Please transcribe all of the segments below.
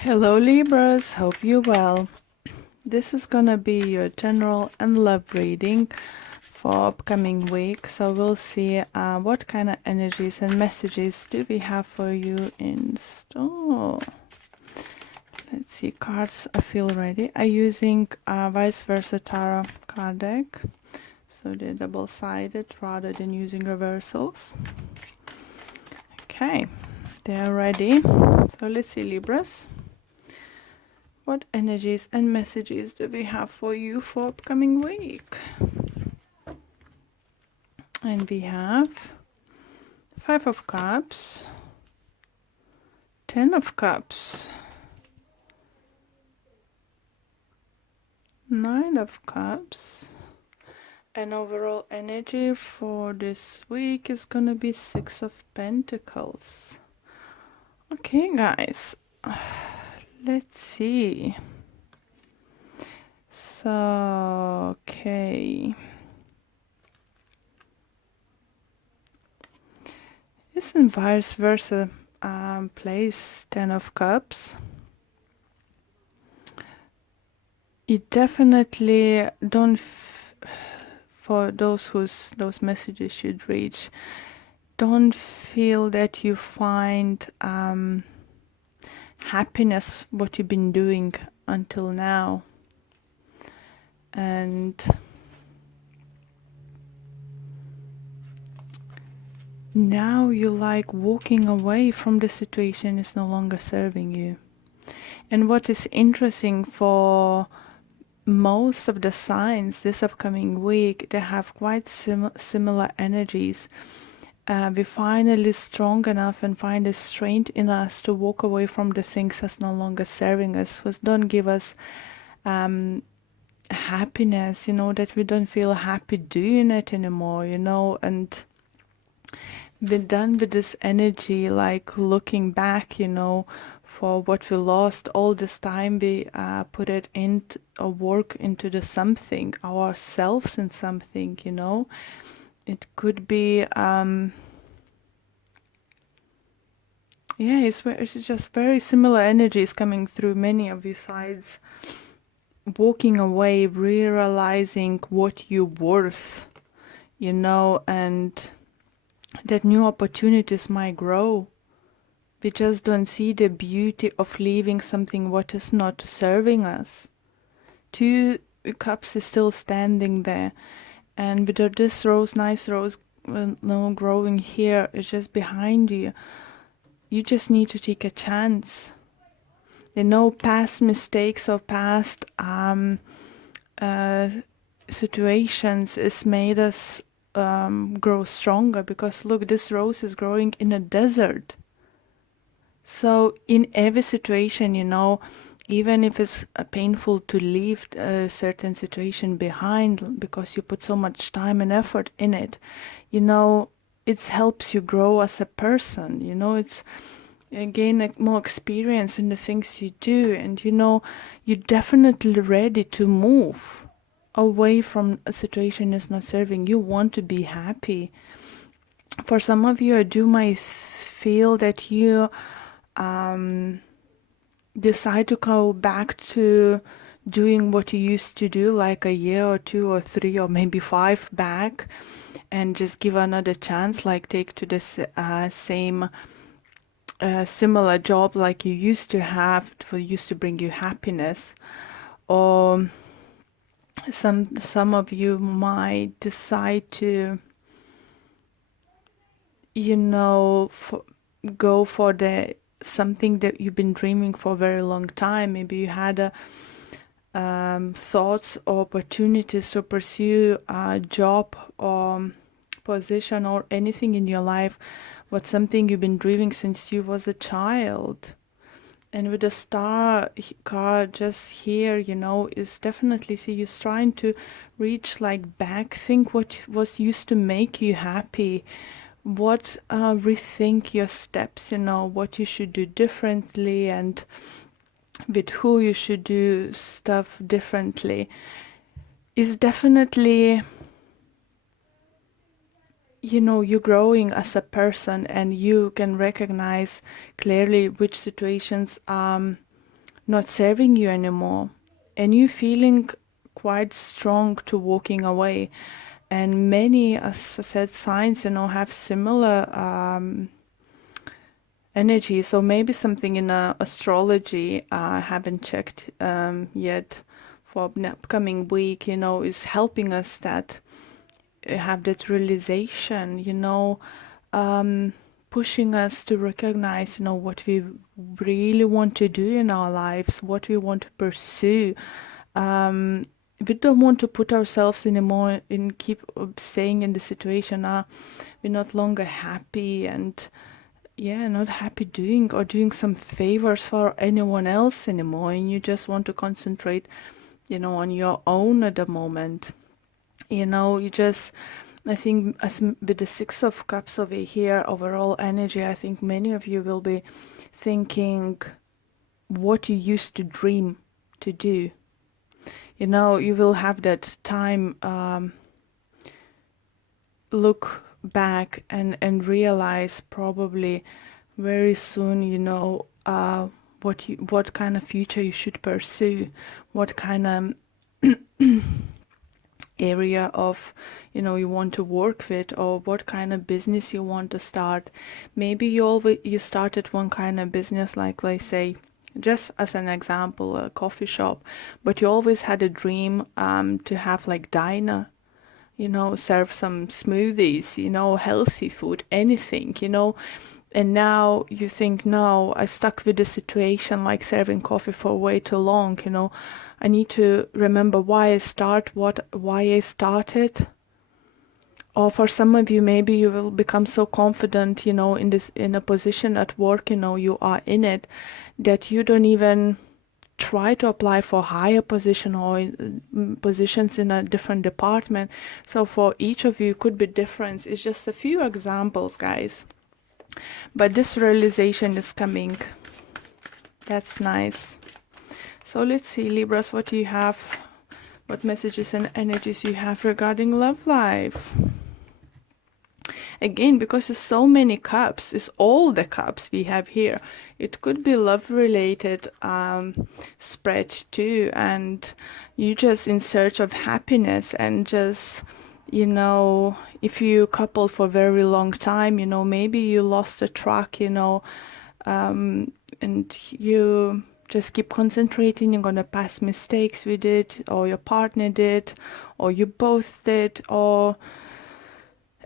Hello Libras, hope you're well. This is gonna be your general and love reading for upcoming week. So we'll see what kind of energies and messages do we have for you in store. Let's see, cards I feel ready. I'm using vice versa tarot card deck. So they're double-sided rather than using reversals. Okay, they're ready. So let's see, Libras. What energies and messages do we have for you for upcoming week? And we have 5 of Cups, 10 of Cups, 9 of Cups, and overall energy for this week is gonna be 6 of Pentacles. Okay, guys, let's see. So, okay. It's in vice versa place, 10 of Cups. You definitely don't, for those those messages should reach, don't feel that you find happiness what you've been doing until now. And now you like walking away from the situation is no longer serving you. And what is interesting for most of the signs this upcoming week, they have quite similar energies. We finally strong enough and find the strength in us to walk away from the things that's no longer serving us, which don't give us happiness, you know, that we don't feel happy doing it anymore, you know. And we're done with this energy, like looking back, you know, for what we lost all this time. We put it into a work into the something, ourselves in something, you know. It could be yeah, it's just very similar energies coming through many of you sides. Walking away, realizing what you're worth, you know, and that new opportunities might grow. We just don't see the beauty of leaving something what is not serving us. 2 cups is still standing there, and with this rose, nice rose, growing here, it's just behind you. You just need to take a chance. You know, past mistakes or past situations has made us grow stronger, because look, this rose is growing in a desert. So in every situation, you know, even if it's painful to leave a certain situation behind because you put so much time and effort in it, you know, it helps you grow as a person, you know. It's gain more experience in the things you do, and you know, you're definitely ready to move away from a situation that's not serving. You want to be happy. For some of you, I do might feel that you decide to go back to doing what you used to do like a year or 2 or 3 or maybe 5 back, and just give another chance, like take to this same similar job like you used to have, for used to bring you happiness. Or some of you might decide to, you know, go for the something that you've been dreaming for a very long time. Maybe you had a thoughts or opportunities to pursue a job or position or anything in your life, what something you've been dreaming since you was a child. And with the star card just here, you know, is definitely, see, you're trying to reach like back, think what was used to make you happy, what rethink your steps, you know, what you should do differently, and with who you should do stuff differently. Is definitely, you know, you're growing as a person, and you can recognize clearly which situations not serving you anymore, and you feeling quite strong to walking away. And many, as I said, signs, have similar energy. So maybe something in astrology I haven't checked yet for the upcoming week, is helping us that have that realization, pushing us to recognize, what we really want to do in our lives, what we want to pursue. We don't want to put ourselves anymore and keep staying in the situation. We're not longer happy and not happy doing some favors for anyone else anymore, and you just want to concentrate, on your own at the moment. I think as with the Six of Cups over here, overall energy, I think many of you will be thinking what you used to dream to do. You will have that time look back and realize probably very soon, what kind of future you should pursue, what kind of area of you want to work with, or what kind of business you want to start. Maybe you started one kind of business, like let's say, just as an example, a coffee shop, but you always had a dream to have like diner, serve some smoothies, healthy food, anything, and now you think, no, I stuck with the situation, like serving coffee for way too long, I need to remember why I started. Or for some of you, maybe you will become so confident, in a position at work, you are in it, that you don't even try to apply for higher position or positions in a different department. So for each of you, could be different. It's just a few examples, guys. But this realization is coming. That's nice. So let's see, Libras, what do you have? What messages and energies you have regarding love life? Again, because it's so many cups, it's all the cups we have here. It could be love related spread too, and you just in search of happiness, and just, if you couple for a very long time, maybe you lost a track, and you just keep concentrating on the past mistakes we did, or your partner did, or you both did,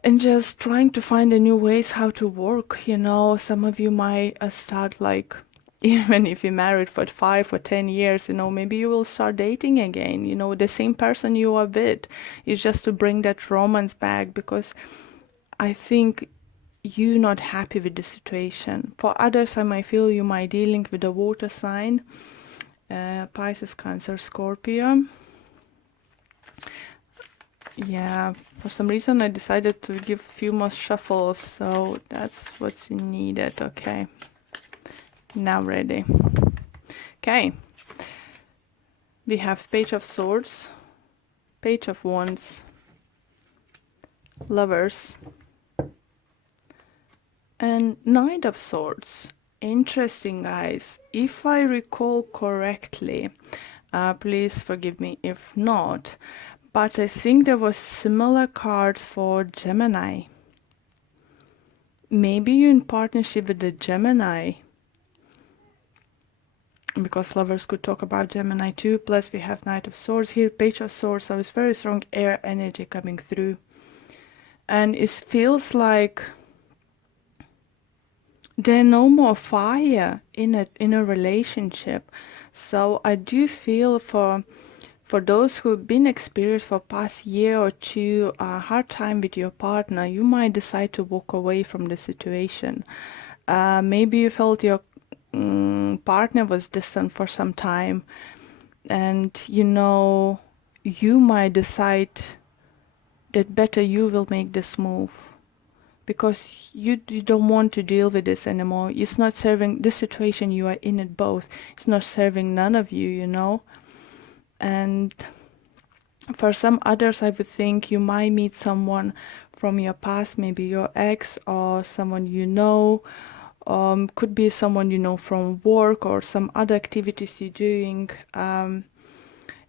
and just trying to find a new ways how to work. Some of you might start, like, even if you're married for 5 or 10 years, maybe you will start dating again, the same person you are with. It's just to bring that romance back, because I think you're not happy with the situation. For others, I might feel you might dealing with a water sign, Pisces, Cancer, Scorpio. Yeah, for some reason I decided to give a few more shuffles, so that's what's needed. Okay, now ready. Okay, we have Page of Swords, Page of Wands, Lovers, and Knight of Swords. Interesting, guys. If I recall correctly, please forgive me if not, but I think there was similar cards for Gemini. Maybe you're in partnership with the Gemini, because lovers could talk about Gemini too. Plus we have Knight of Swords here, Page of Swords, so it's very strong air energy coming through. And it feels like there's no more fire in a relationship. So I do feel for those who've been experienced for past year or two a hard time with your partner, you might decide to walk away from the situation. Maybe you felt your partner was distant for some time, and you might decide that better you will make this move, because you don't want to deal with this anymore. It's not serving this situation. You are in it both. It's not serving none of you, And for some others, I would think you might meet someone from your past, maybe your ex or someone Could be someone you know from work or some other activities you're doing, and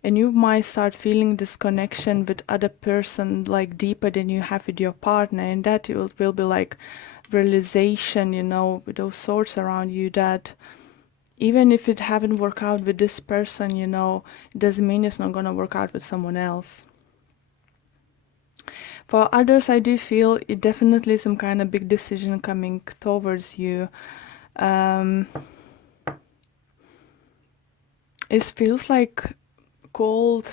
you might start feeling this connection with other person like deeper than you have with your partner, and that will be like realization, you know, with those thoughts around you that even if it haven't worked out with this person, you know, it doesn't mean it's not going to work out with someone else. For others, I do feel it definitely some kind of big decision coming towards you. It feels like cold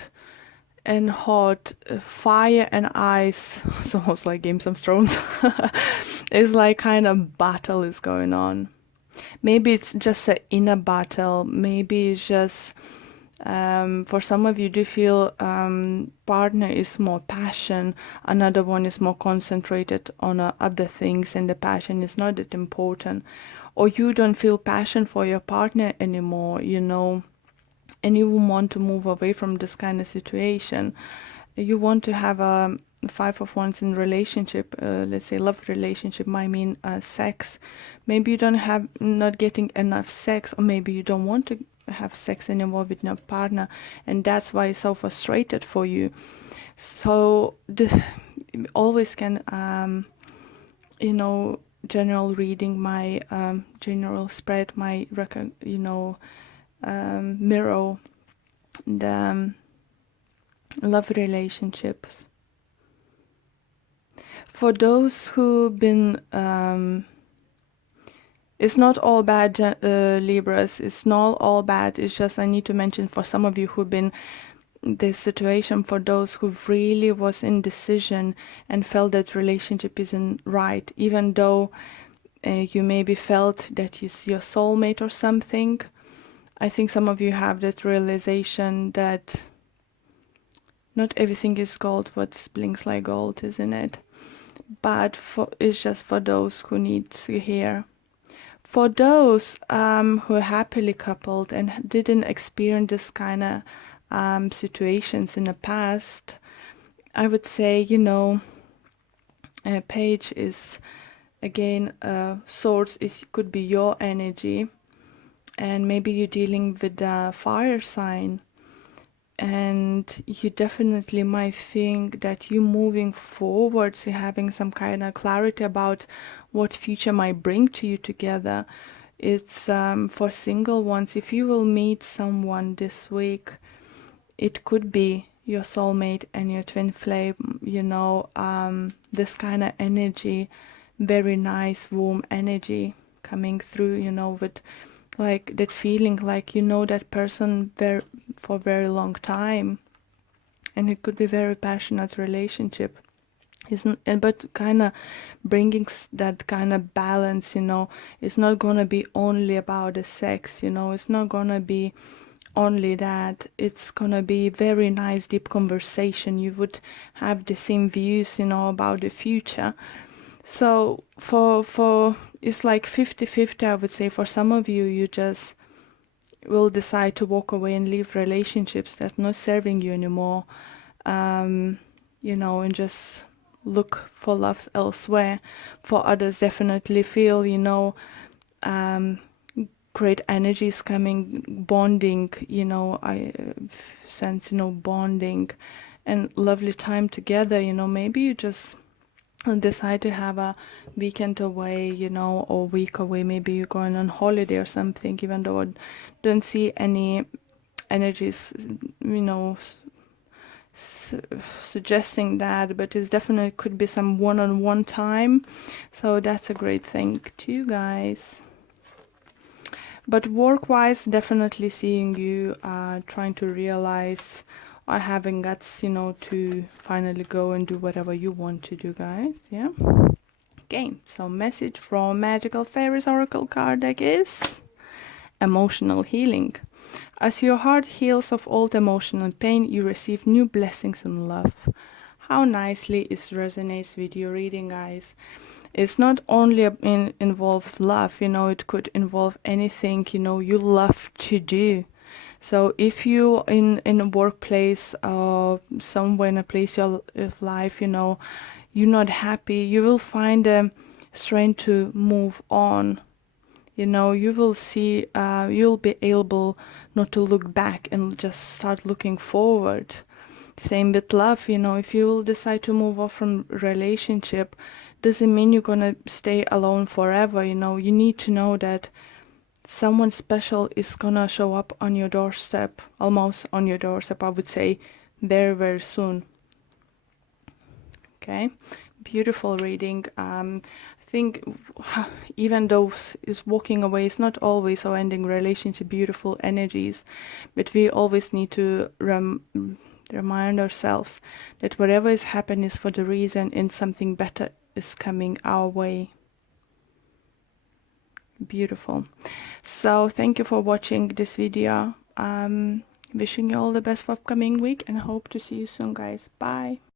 and hot, fire and ice. It's almost like Games of Thrones. It's like kind of battle is going on. Maybe it's just an inner battle. Maybe it's just for some of you do feel partner is more passion, another one is more concentrated on other things, and the passion is not that important. Or you don't feel passion for your partner anymore, you know, and you want to move away from this kind of situation. You want to have a Five of Wands in relationship, let's say love relationship, might mean sex. Maybe you don't have, not getting enough sex, or maybe you don't want to have sex anymore with your partner, and that's why it's so frustrated for you. So this always can, you know, general reading, my general spread, my you know, mirror the love relationships. For those who've been it's not all bad, Libras. It's not all bad. It's just I need to mention for some of you who've been this situation, for those who really was indecision and felt that relationship isn't right, even though you maybe felt that it's your soulmate or something. I think some of you have that realization that not everything is gold what blinks like gold, isn't it? But it's just for those who need to hear. For those who are happily coupled and didn't experience this kind of situations in the past, I would say, you know, a page is, again, source could be your energy, and maybe you're dealing with a fire sign, and you definitely might think that you moving forwards, having some kind of clarity about what future might bring to you together. It's for single ones, if you will meet someone this week, it could be your soulmate and your twin flame, you know, this kind of energy, very nice warm energy coming through, you know, with like that feeling like you know that person for a very long time, and it could be very passionate relationship, isn't it? But kind of bringing that kind of balance, you know. It's not gonna be only about the sex, you know. It's not gonna be only that. It's gonna be very nice deep conversation. You would have the same views, you know, about the future. So for it's like 50-50, I would say. For some of you, you just will decide to walk away and leave relationships that's not serving you anymore, you know, and just look for love elsewhere. For others, definitely feel, you know, great energies coming, bonding, you know, I sense, you know, bonding and lovely time together, you know. Maybe you just decide to have a weekend away, you know, or week away. Maybe you're going on holiday or something, even though I don't see any energies, you know, suggesting that, but it's definitely could be some one-on-one time. So that's a great thing too, guys. But work-wise, definitely seeing you trying to realize or having guts, you know, to finally go and do whatever you want to do, guys. Yeah. Okay, so message from Magical Fairies Oracle card deck is emotional healing. As your heart heals of old emotional pain, you receive new blessings and love. How nicely it resonates with your reading, guys. It's not only involve love, you know, it could involve anything, you know, you love to do. So if you in a workplace or somewhere in a place of life, you know, you're not happy, you will find a strength to move on. you know, you will see, you'll be able not to look back and just start looking forward. Same with love, you know, if you will decide to move off from relationship, doesn't mean you're gonna stay alone forever, you know. You need to know that someone special is gonna show up on your doorstep, almost on your doorstep, I would say, very, very soon. Okay, beautiful reading. I think even though is walking away is not always or ending relationship beautiful energies, but we always need to remind ourselves that whatever is happening is for the reason and something better is coming our way. Beautiful. So thank you for watching this video. Wishing you all the best for upcoming week and hope to see you soon, guys. Bye.